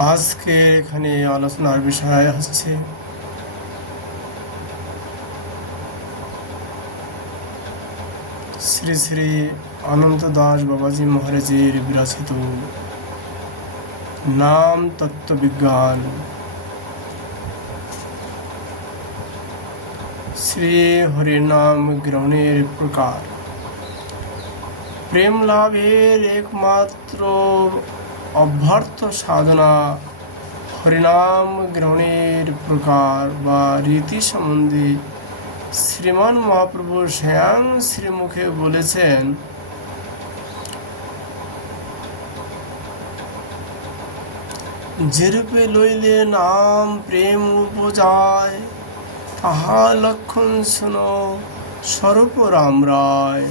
আজকে এখানে আলোচনার বিষয় হচ্ছে শ্রী শ্রী অনন্ত দাস বাবাজি মহারাজের বিরচিত নাম তত্ত্ববিজ্ঞান। শ্রী হরিনাম গ্রহণের প্রকার। প্রেম লাভের একমাত্র অভ্যর্থ সাধনা হরিনাম গ্রহণের প্রকার বা রীতি সম্বন্ধে শ্রীমান মহাপ্রভু স্বয়ং শ্রীমুখে বলেছেন, যেরূপে লইলে নাম প্রেম উপজায়, তাহা লক্ষণ শোনো স্বরূপ রাম রায়।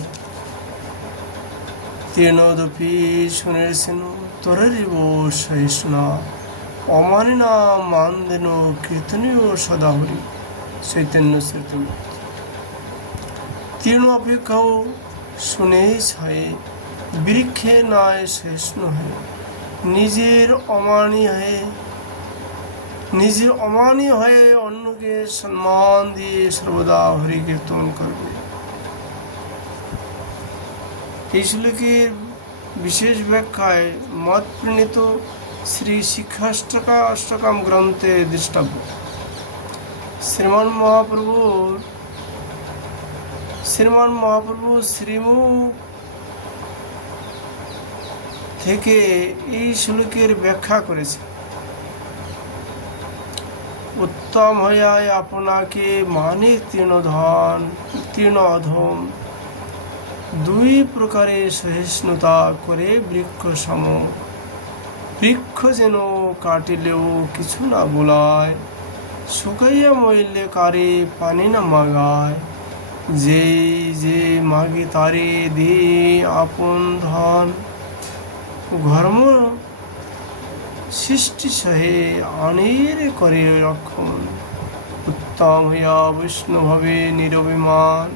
তৃণদপি শুনেছেন তরিব সহিষ্ণা, অমানি না মান দেন কীর্তনীয় সদা হরি। চৈতন্য চরিতামৃত। তৃণ অপেক্ষাও শুনেই ছায়ে, বৃক্ষে নয় সহিষ্ণু হয়ে। নিজের অমানি হয়ে অন্যকে সম্মান দিয়ে সর্বদা হরি কীর্তন করবে। এই শ্লোকের বিশেষ ব্যাখ্যায় মত প্রণীত শ্রী শিক্ষাষ্টকাম গ্রন্থে দৃষ্টাব্য। শ্রীমান মহাপ্রভু শ্রীমুখ থেকে এই শ্লোকের ব্যাখ্যা করেছে। উত্তম হইয়ায় আপনাকে মানে তৃণ অধম, দুই প্রকারে সহিষ্ণুতা করে বৃক্ষ সম। বৃক্ষ যেন কাটিলেও কিছু না বলায়, শুকাইয়া মইলে কারে পানি না মাগায়। যে মাগে তারে দে আপন ধন, ঘর্ম সৃষ্টি সহে আনের করে রক্ষণ। উত্তম হইয়া বৈষ্ণবভাবে নিরভিমান,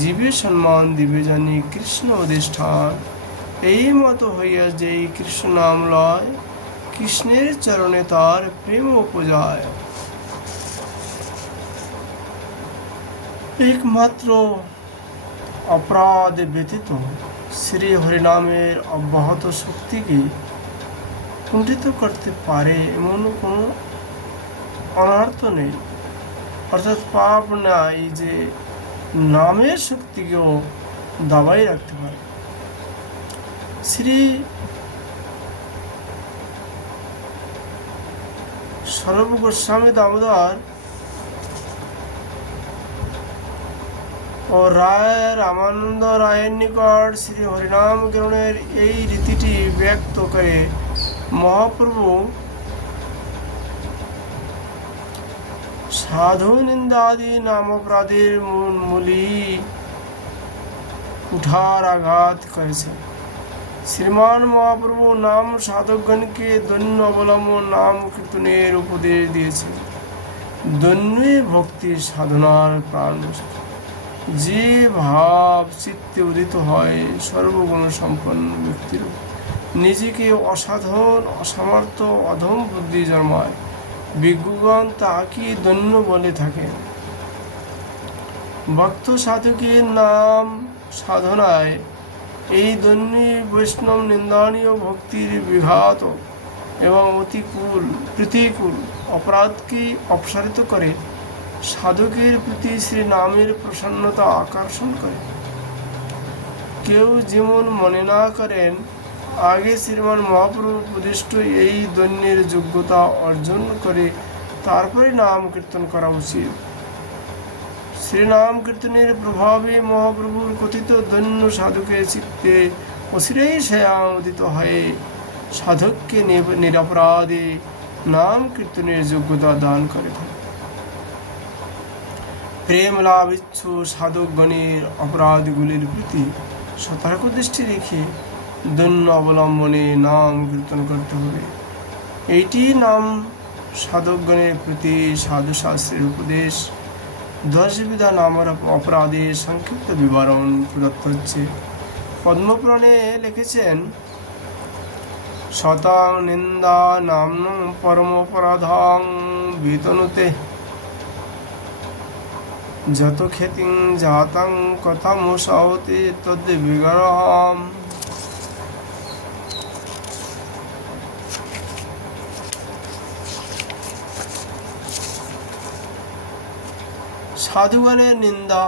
জীবে সম্মান দিবে জানি কৃষ্ণ অধিষ্ঠান। এই মতো হইয়া যেই কৃষ্ণ নাম লয়, কৃষ্ণের চরণে তার প্রেম উপজায়। একমাত্র অপরাধ ব্যতীত শ্রী হরিনামের অব্যাহত শক্তিকে কুণ্ঠিত করতে পারে এমন কোনো অনর্থ নেই, অর্থাৎ পাপ নাই যে নামের শক্তিকেও দাবাই রাখতে পারে। শ্রী স্বরূপ গোস্বামী দামোদর ও রায় রামানন্দ রায়ের নিকট শ্রী হরিনাম গ্রহণের এই রীতিটি ব্যক্ত করে মহাপ্রভু সাধু নিন্দাদি নামপ্রাদের মূলি উঠার আঘাত করেছেন। শ্রীমান মহাপ্রভু নাম সাধকগণকে দৈন্য অবলম্বন নাম কীর্তনের উপদেশ দিয়েছেন। দৈন্যই ভক্তির সাধনার প্রাণ। যে ভাব চিত্তে উদিত হয় সর্বগুণ সম্পন্ন ব্যক্তির, নিজেকে অসাধন অসামর্থ্য অধম বুদ্ধি জন্মায়, বিজ্ঞগণ তাকে দৈন্য বলে থাকেন। ভক্ত সাধকের নাম সাধনায় এই দৈন্যী বৈষ্ণব নিন্দনীয় ভক্তির বিঘাত এবং প্রতিকূল অপরাধকে অপসারিত করে সাধকের প্রতি শ্রী নামের প্রসন্নতা আকর্ষণ করে। কেউ যেমন মনে না করেন, আগে শ্রীমান মহাপ্রভু প্রদিষ্ট এই দৈন্যের যোগ্যতা অর্জন করে তারপরে নাম কীর্তন করা উচিত। শ্রীনাম কীর্তনের প্রভাবে মহাপ্রভুর কথিত দৈন্য সাধকের চিত্তে অচিরেই উদিত হয়ে সাধককে নিরপরাধে নাম কীর্তনের যোগ্যতা দান করে থাকে। প্রেম লাভ ইচ্ছু সাধকগণের অপরাধগুলির প্রতি সতর্ক দৃষ্টি রেখে দৈন্য অবলম্বনে নাম কীর্তন করতে হবে। এইটি নাম সাধকগণের প্রতি সাধুশাস্ত্রের উপদেশ। 10 বিধা নামের অপরাধের সংক্ষিপ্ত বিবরণ প্রদত্ত হচ্ছে। পদ্মপুরাণে লিখেছেন, শতাং নিন্দা নাম্নং পরমপরাধাং বিতনুতে যত খ্যাতিং জাতাং কথামুসাহতে তদ্বিগ্রহম। সাধুগণের নিন্দা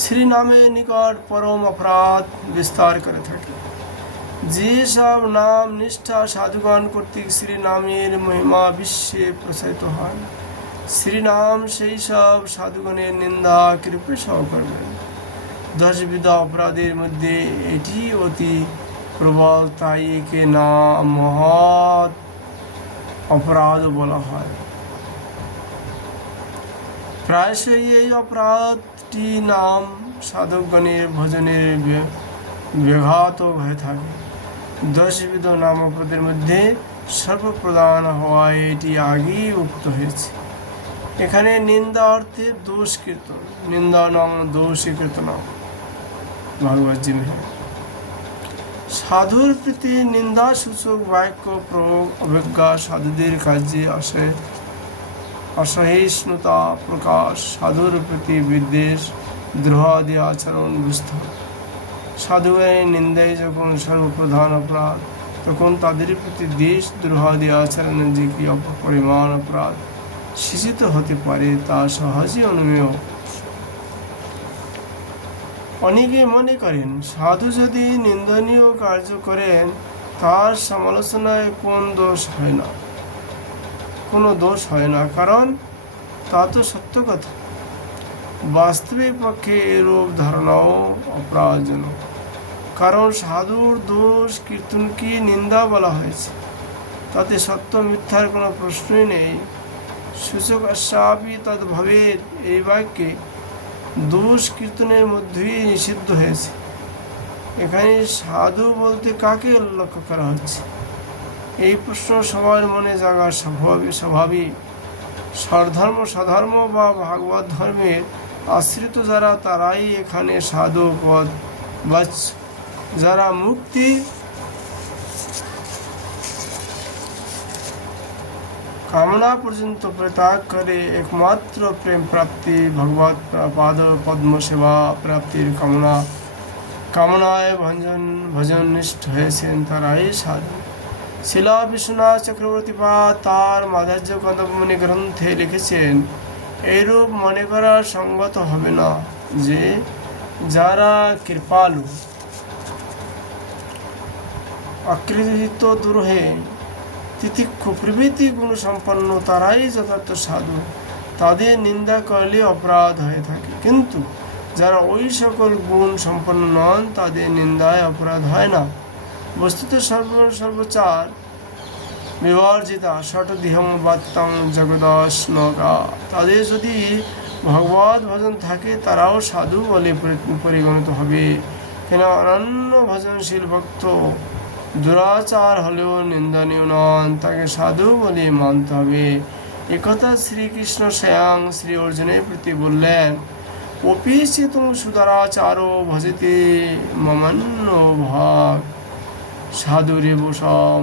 শ্রী নামের নিকট পরম অপরাধ বিস্তার করে থাকে। যে সব নাম নিষ্ঠা সাধুগণ কর্তৃক শ্রী নামের মহিমা বিশ্বে প্রসারিত হয়, শ্রী নাম সেই সব সাধুগণের নিন্দা কৃপে সহ করবেন। 10 বিধ অপরাধের মধ্যে এটি অতি প্রবল, তাই একে নাম মহৎ অপরাধ বলা হয়। প্রায়শই এই অপরাধটি নাম সাধকগণের ভজনের ব্যাঘাত হয়ে থাকে। 10 বিধ নাম অপরাধের মধ্যে সর্বপ্রধান হওয়ায় এটি আগেই উক্ত হয়েছে। এখানে নিন্দা অর্থে দোষ কীর্তন, নিন্দা নাম দোষ কীর্তন ভাগবত জি में। সাধুর প্রতি নিন্দা সূচক বাক্য প্রয়োগ অভিজ্ঞা, সাধুদের কাজে অসহিষ্ণুতা প্রকাশ, সাধুর প্রতি বিদ্বেষ, দ্রোহাদি আচরণ বিস্তার। সাধুগণের নিন্দায় যখন সর্বপ্রধান অপরাধ, তখন তাদের প্রতি দেশ দ্রোহাদি আচরণে যে কি অপরিমাণ অপরাধ সৃজিত হতে পারে তা সহজেই অনুমেয়। অনেকে মনে করেন সাধু যদি নিন্দনীয় কার্য করেন তার সমালোচনায় কোনো দোষ হয় না, কারণ তা তো সত্য কথা। বাস্তবিক পক্ষে এরূপ ধারণাও অপরাধজনক, কারণ সাধুর দোষ কীর্তনকে নিন্দা বলা হয়েছে, তাতে সত্য মিথ্যার কোনো প্রশ্নই নেই। সূচক অশ্বাপি তদ্ভাবে এই বাক্যে দোষ কীর্তনের মধ্যেই নিষিদ্ধ হয়েছে। এখানে সাধু বলতে কাকে লক্ষ্য করা হচ্ছে? এই প্রশ্ন সবার মনে জাগা স্বাভাবিক। সাধর্ম বা ভাগবত ধর্মের আশ্রিত যারা, তারাই এখানে সাধু পদ বাচ্য। যারা মুক্তি কামনা পর্যন্ত পরিত্যাগ করে একমাত্র প্রেম প্রাপ্তি ভগবত পাদ পদ্ম সেবা প্রাপ্তির কামনায় ভজননিষ্ঠ হয়েছেন, তারাই সাধু। শিলা বিশ্বনাথ চক্রবর্তী তার মাধুর্য কন্দমণি গ্রন্থে লিখেছেন, এইরূপ মনে করা সঙ্গত হবে না যে যারা কৃপালু, অকৃত দুরহে, তিতিক্ষু প্রভৃতি গুণ সম্পন্ন তারাই যথার্থ সাধু। তাদের নিন্দা করলে অপরাধ হয়ে থাকে, কিন্তু যারা ওই সকল গুণ সম্পন্ন নন তাদের নিন্দায় অপরাধ হয় না। বস্তুত সর্বচার বিবর্জিতা ষটদেহং বাত্তাং জগদাশ্নকা। তাদের যদি ভগবত ভজন থাকে তারাও সাধু বলে পরিগণিত হবে, কেন অনন্য ভজনশীল ভক্ত দুরাচার হলেও নিন্দনীয় নন, তাকে সাধু বলে মানতে হবে। একথা শ্রীকৃষ্ণ স্বয়ং শ্রী অর্জুনের প্রতি বললেন, অপি চেতুং সুদারাচারো ভজতে মমান্য ভাগ সাধুরেব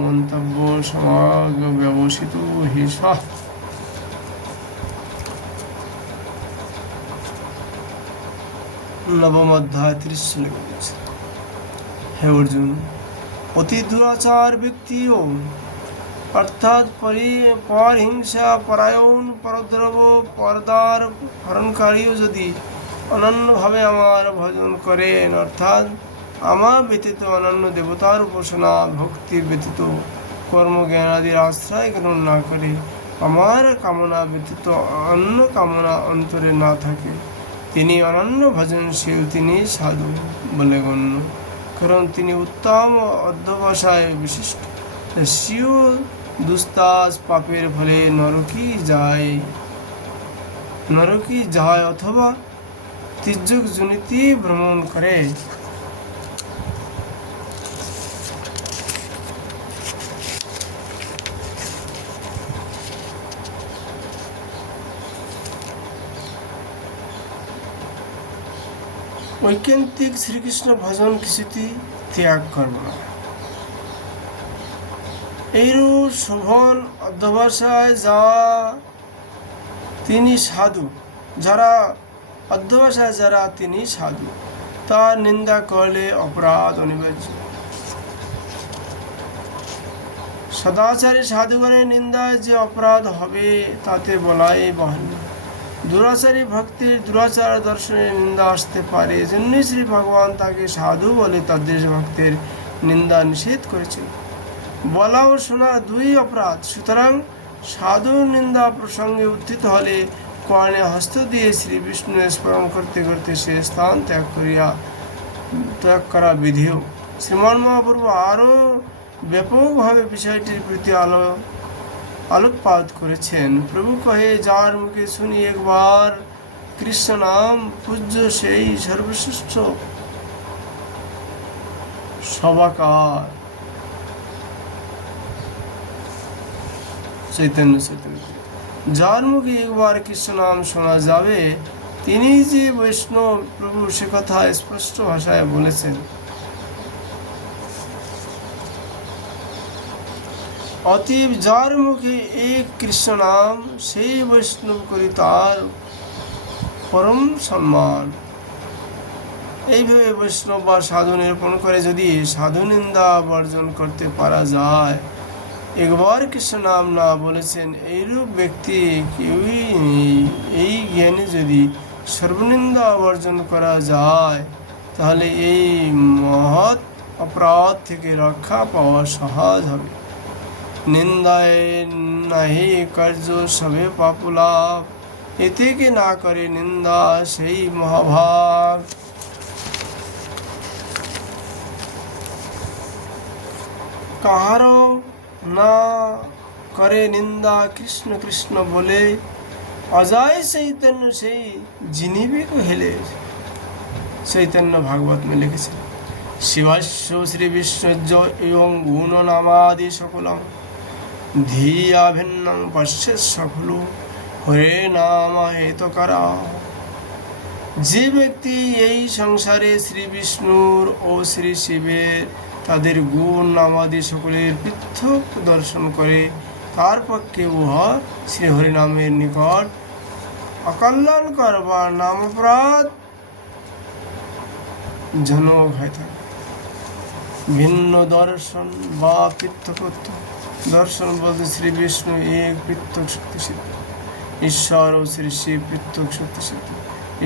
মন্তব্য সমাগ ব্যবসিত হিসা। নবম অধ্যায় 30 শ্লোক বলছে, হে অর্জুন, অতি দুরাচার ব্যক্তিও অর্থাৎ পরহিংসা পরায়ণ, পরদ্রব্য পরদার হরণকারীও যদি অনন্যভাবে আমার ভজন করেন, অর্থাৎ আমার ব্যতীত অনন্য দেবতার উপাসনা ভক্তি ব্যতীত কর্মজ্ঞান আদির আশ্রয় গ্রহণ না করে, আমার কামনা ব্যতীত অন্য কামনা অন্তরে না থাকে, তিনি অনন্য ভজনশীল, তিনি সাধু বলে গণ্য, কারণ তিনি উত্তম অধ্যবসায় বিশিষ্ট। স্বীয় দুস্তাস পাপের ফলে নরকি যায় অথবা তির্যক জনিতে ভ্রমণ করে। ঐকান্তিক শ্রীকৃষ্ণ ভজন কিছুতেই ত্যাগ করব না। এইরূপ শোভন অধ্যবসায় যা তিনি সাধু, যারা অধ্যবসায় যারা তিনি সাধু, তার নিন্দা করলে অপরাধ অনিবার্য। সদাচারী সাধুগণের নিন্দায় যে অপরাধ হবে তাতে বলাই বাহুল্য। দুরাচারী ভক্তির দুরাচার দর্শনের নিন্দা আসতে পারে, এজন্যই শ্রী ভগবান তাকে সাধু বলে তাদের ভক্তের নিন্দা নিষেধ করেছেন। বলা ও শোনা দুই অপরাধ, সুতরাং সাধু নিন্দা প্রসঙ্গে উত্থিত হলে কর্ণে হস্ত দিয়ে শ্রী বিষ্ণু স্মরণ করতে করতে সে স্থান ত্যাগ করা বিধিও। শ্রীমান মহাপ্রভু আরও ব্যাপকভাবে বিষয়টির প্রতি আলোকপাত করেছেন। প্রভু কহে, যার মুখে শুনি একবার কৃষ্ণ নাম, পূজ্য সেই সর্বশ্রেষ্ঠ সবাকার। চৈতন্য চৈতন্য। যার মুখে একবার কৃষ্ণ নাম শোনা যাবে তিনি যে বৈষ্ণব, প্রভু সে কথা স্পষ্ট ভাষায় বলেছেন। অতএব যার মুখে এক কৃষ্ণ নাম, সেই বৈষ্ণব করি তার পরম সম্মান। এইভাবে বৈষ্ণব বা সাধু নিরূপণ করে যদি সাধু নিন্দা বর্জন করতে পারা যায়, একবার কৃষ্ণ নাম না বলেছেন এইরূপ ব্যক্তি কেউই নেই। এই জ্ঞানে যদি সর্বনিন্দা বর্জন করা যায়, তাহলে এই মহৎ অপরাধ থেকে রক্ষা পাওয়া সহজ হবে। নিন্দায় নাহি কার্য সবে পাপ লাভ, এ থেকে না করে নিন্দা সেই মহাভাগ। কাহারও না করে নিন্দা কৃষ্ণ কৃষ্ণ বলে, অজয় চৈতন্য সেই জিনিবে কহেলে। চৈতন্য ভাগবত में লিখেছে, শিবাস্য শ্রী বিষ্ণুজ এবং গুণ নামাদি সকলম ধিয়া ভিন্নং পশ্যে সকল হরে নাম হেতকরা। যে ব্যক্তি এই সংসারে শ্রী বিষ্ণুর ও শ্রী শিবের তাদের গুণ নামাদি সকলের পৃথক দর্শন করে, তার পক্ষে উহা শ্রী হরিনামের নিকট অকল্যাণকর বা নাম অপরাধ জনক হয়ে থাকে। ভিন্ন দর্শন বা পৃথকত্ব। দর্শন বলতে শ্রী বিষ্ণু এক পৃথক শক্তিসিদ্ধ, ঈশ্বর ও শ্রী শিব পৃথক শক্তিসিদ্ধ।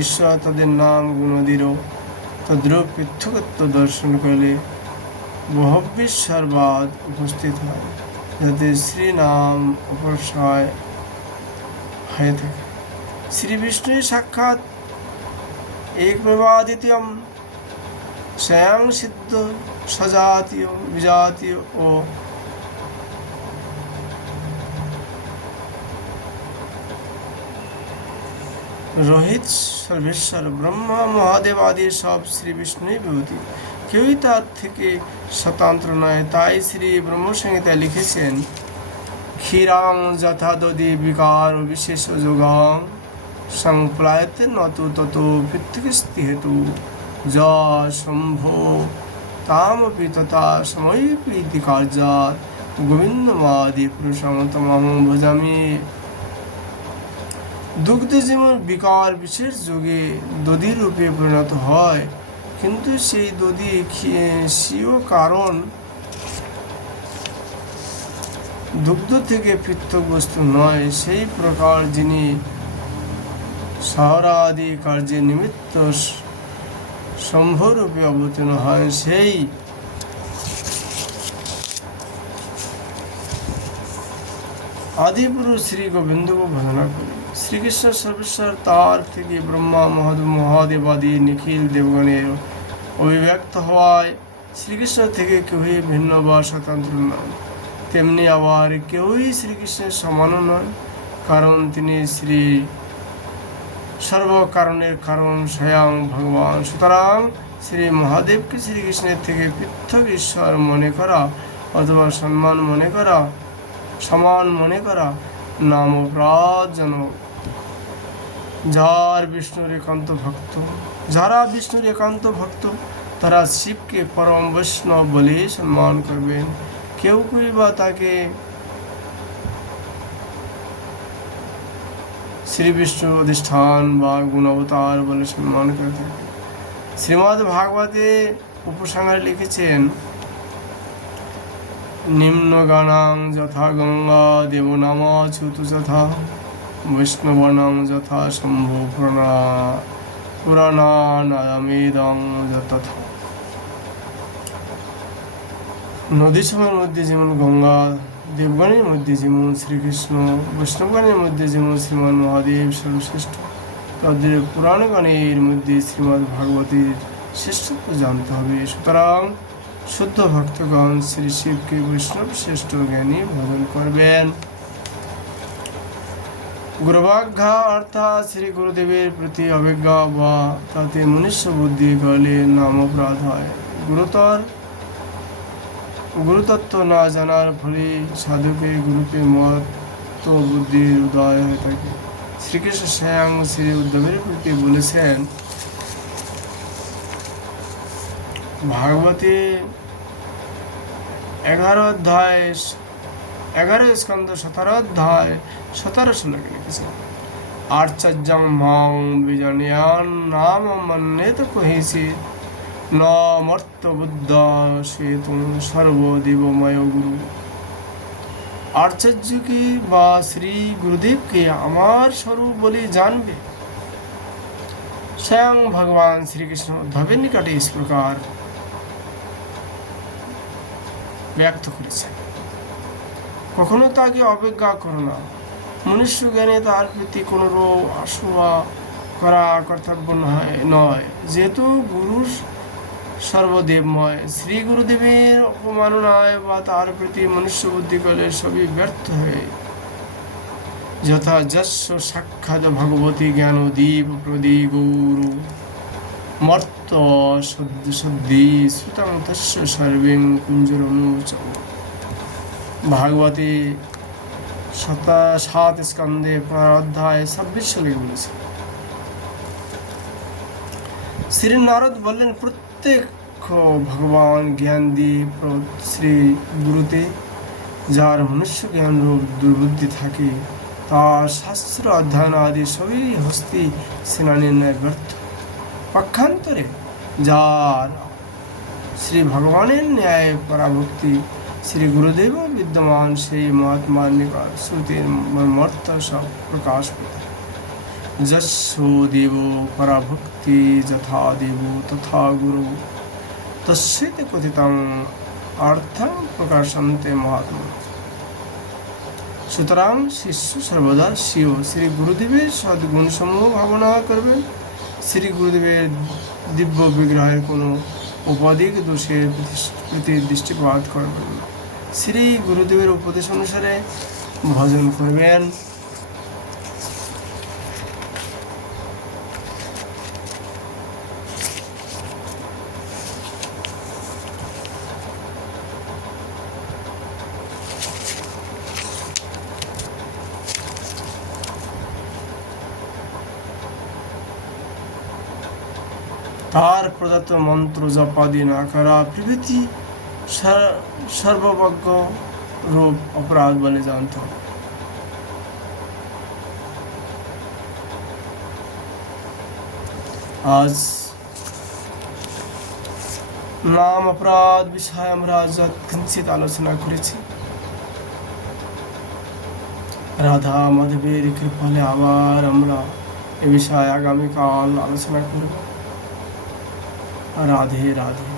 ঈশ্বর তাদের নাম গুণাদিরও তদ্রূপ পৃথকত্ব দর্শন করলে বহব্যেশ্বরবাদ উপস্থিত হয়, যাতে শ্রী নাম অপসয় হয়ে থাকে। শ্রী বিষ্ণু সাক্ষাৎ একমেবাদ্বিতীয়ম, স্বয়ং সিদ্ধ, সজাতীয়, বিজাতীয় ও রোহিত সর্বেশ্বর ব্রহ্মা মহাদেব আদি সব শ্রী বিষ্ণুই বিভূতি, কেউই তার থেকে স্বতন্ত্র নয়। তাই শ্রী ব্রহ্মসংহিতায় লিখেছেন, ক্ষীরাং যথা দধি বিকার বিশেষ যোগাং সংপ্লায়তে নতু তত পৃথকস্তি হেতু যা শম্ভো তামপি তথা সময়পীতি কার্যাৎ গোবিন্দমাদি পুরুষং তমাং ভজামি। দুগ্ধ যেমন বিকার বিশেষ যোগে দধি রূপে পরিণত হয়, কিন্তু সেই দধি স্বীয় কারণ দুগ্ধ থেকে পৃথক বস্তু নয়, সেই প্রকার যিনি সহরাদি কার্যের নিমিত্ত শম্ভরূপে অবতীর্ণ হয়, সেই আদিপুরুষ শ্রী গোবিন্দকে ভজনা করি। শ্রীকৃষ্ণ সর্বেশ্বর, তার থেকে ব্রহ্মা মহাদেব আদি নিখিল দেবগণের অভিব্যক্ত হওয়ায় শ্রীকৃষ্ণ থেকে কেউই ভিন্ন বা স্বতন্ত্র নন। তেমনি আবার কেউই শ্রীকৃষ্ণের সমানও নন, কারণ তিনি শ্রী সর্বকারণের কারণ স্বয়ং ভগবান। সুতরাং শ্রী মহাদেবকে শ্রীকৃষ্ণের থেকে পৃথক ঈশ্বর মনে করা অথবা সমান মনে করা নাম অপরাধজনক। যারা বিষ্ণুর একান্ত ভক্ত, তারা শিবকে পরম বৈষ্ণব বলে সম্মান করবেন, কেউ বা তাকে শ্রী বিষ্ণু অধিষ্ঠান বা গুণাবতার বলে সম্মান করে থাকে। শ্রীমদ্ ভাগবতে উপসংহারে লিখেছেন, নিম্ন গানাং যথা গঙ্গা দেব নাম ছুতু যথা বৈষ্ণবানাং যথা শম্ভু পুরাণানামেদং যথা। নদী সময়ের মধ্যে যেমন গঙ্গা, দেবগণের মধ্যে যেমন শ্রীকৃষ্ণ, বৈষ্ণবগণের মধ্যে যেমন শ্রীমান মহাদেব সর্বশ্রেষ্ঠ, তাদের পুরাণগণের মধ্যে শ্রীমদ্ ভাগবতের শ্রেষ্ঠত্ব জানতে হবে। সুতরাং শুদ্ধ ভক্তগণ শ্রী শিবকে বৈষ্ণব শ্রেষ্ঠ জ্ঞানী ভজন করবেন। গুরুবাজ্ঞা অর্থাৎ শ্রী গুরুদেবের প্রতি অবজ্ঞা বা তাতে মনুষ্য বুদ্ধি গলে নাম অপরাধ হয়। গুরুতত্ত্ব না জানার ফলে সাধকের গুরুকে মত বুদ্ধির উদয় হয়ে থাকে। শ্রীকৃষ্ণ স্বয়ং শ্রী উদ্ধবের প্রতি বলেছেন, ভাগবতে 11 স্কন্ধ 17 অধ্যায় 17 শ্লোকে লিখেছেন, আচার্যং মাং বিজনয়ান নাম মন্যেত কহিসি ন মর্ত বুদ্ধ শ্বেতুং সর্বদেবময় গুরু। আচার্যকে বা শ্রী গুরুদেবকে আমার স্বরূপ বলে জানবে। স্বয়ং ভগবান শ্রীকৃষ্ণ উদ্ধবের নিকটে ইস প্রকার ব্যক্ত করেছেন, কখনো তাকে অবজ্ঞা করো না। মনুষ্য জ্ঞানে তার প্রতি কোনরূপ আশঙ্কা করা কর্তব্য নয়, যেহেতু গুরু সর্বদেবময়। শ্রী গুরুদেবের অপমাননায় বা তার প্রতি মনুষ্য বুদ্ধি করলে সবই ব্যর্থ হয়ে, যথা যস্য সাক্ষাৎ ভগবতী জ্ঞান দীপ প্রদী গৌর মর্ত সদ্ধি শ্রুতং তস্য সর্বেং কুঞ্জরনুচ। ভাগবতী 7 স্কন্ধে 15 অধ্যায় 26 শ্লোকে বলেছে। শ্রী নারদ বললেন, প্রত্যেক ভগবান জ্ঞান দিয়ে শ্রী গুরুতে যার মনুষ্য জ্ঞান রূপ দুর্বুদ্ধি থাকে, তার শাস্ত্র অধ্যয়ন আদি সবই হস্তি সেনানীর ন্যায় ব্যর্থ। পক্ষান্তরে যার শ্রী ভগবানের ন্যায় পরাভক্তি শ্রী গুরুদেব বিদ্যমান, সেই মহাত্মার নিকট শ্রুতির মর্মর্থ সব প্রকাশ পেত। যস্য দেব পরাভক্তি যথা দেব তথা গুরু তস্যৈতে কথিতং অর্থং প্রকাশন্তে মহাত্মা। সুতরাং শিষ্য সর্বদা স্বীয় শ্রী গুরুদেবের সদ্গুণ সমূহ ভাবনা করবেন। শ্রী গুরুদেবের দিব্য বিগ্রহের কোনো উপাধিক দোষের প্রতি দৃষ্টিপাত করবেন না। শ্রী গুরুদেবের উপদেশ অনুসারে ভজন করবেন। তার প্রদত্ত মন্ত্র জপাদি না করা প্রভৃতি সর্বজ্ঞ রূপ অপরাধ বলে জানত। আজ নাম অপরাধ বিষয়ে আমরা কিঞ্চিত আলোচনা করেছি। রাধা মাধবের কৃপালে আবার আমরা এ বিষয়ে আগামীকাল আলোচনা করব। রাধে রাধে।